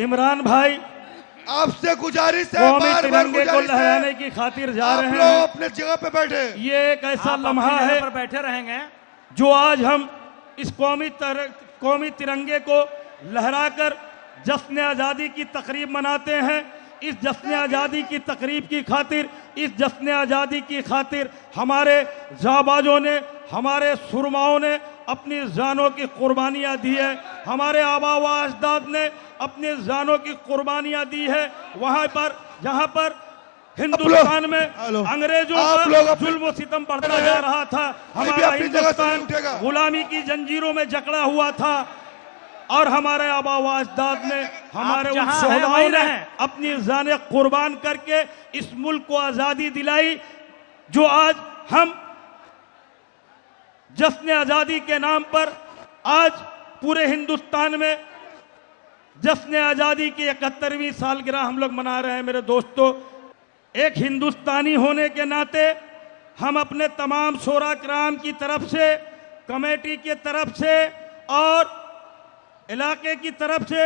इमरान भाई आपसे गुजारिश है, कौमी बार बार तिरंगे को गुजारिश लहराने है, की खातिर जा आप रहे लोग हैं। अपने जगह पे बैठे। ये एक ऐसा आप लम्हा अपनी है जगह पर बैठे रहेंगे। जो आज हम इस कौमी तिरंगे को लहराकर जश्न आज़ादी की तकरीब मनाते हैं। इस जश्न आज़ादी की तकरीब की खातिर, इस जश्न आज़ादी की खातिर हमारे जाबाजों ने, हमारे सुरमाओं ने अपनी जानों की कुर्बानियाँ दी है। हमारे आबा व अजदाद ने अपनी जानों की कुर्बानियाँ दी है। वहाँ पर जहाँ पर हिंदुस्तान में अंग्रेजों का जुल्म सितम बढ़ता जा रहा था, हमारा हिंदुस्तान गुलामी की जंजीरों में जकड़ा हुआ था और हमारे आबा व अजदाद ने, हमारे उन शोहदाओं ने अपनी जानें कुर्बान करके इस मुल्क को आज़ादी दिलाई। जो आज हम जश्न आज़ादी के नाम पर आज पूरे हिंदुस्तान में जश्न आज़ादी की 71वीं सालगिरह हम लोग मना रहे हैं। मेरे दोस्तों, एक हिंदुस्तानी होने के नाते हम अपने तमाम शोरा कराम की तरफ से, कमेटी की तरफ से और इलाके की तरफ से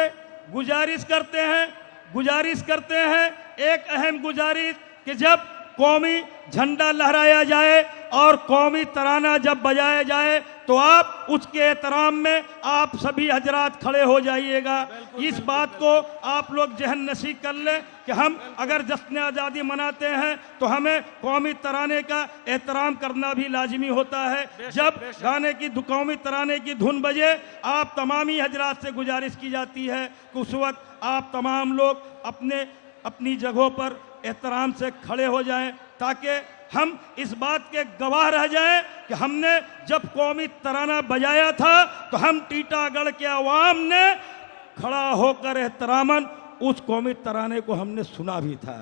गुजारिश करते हैं एक अहम गुजारिश कि जब कौमी झंडा लहराया जाए और कौमी तराना जब बजाया जाए तो आप उसके एहतराम में आप सभी हजरात खड़े हो जाइएगा। इस बात को आप लोग जहन नशी कर लें कि हम अगर जश्न आज़ादी मनाते हैं तो हमें कौमी तराने का एहतराम करना भी लाजमी होता है। जब गाने की कौमी तराने की धुन बजे, आप तमामी हजरात से गुजारिश की जाती है कि उस वक्त आप तमाम लोग अपनी जगहों पर एहतराम से खड़े हो जाएं, ताकि हम इस बात के गवाह रह जाएं कि हमने जब कौमी तराना बजाया था तो हम टीटागढ़ के अवाम ने खड़ा होकर एहतरामन उस कौमी तराने को हमने सुना भी था।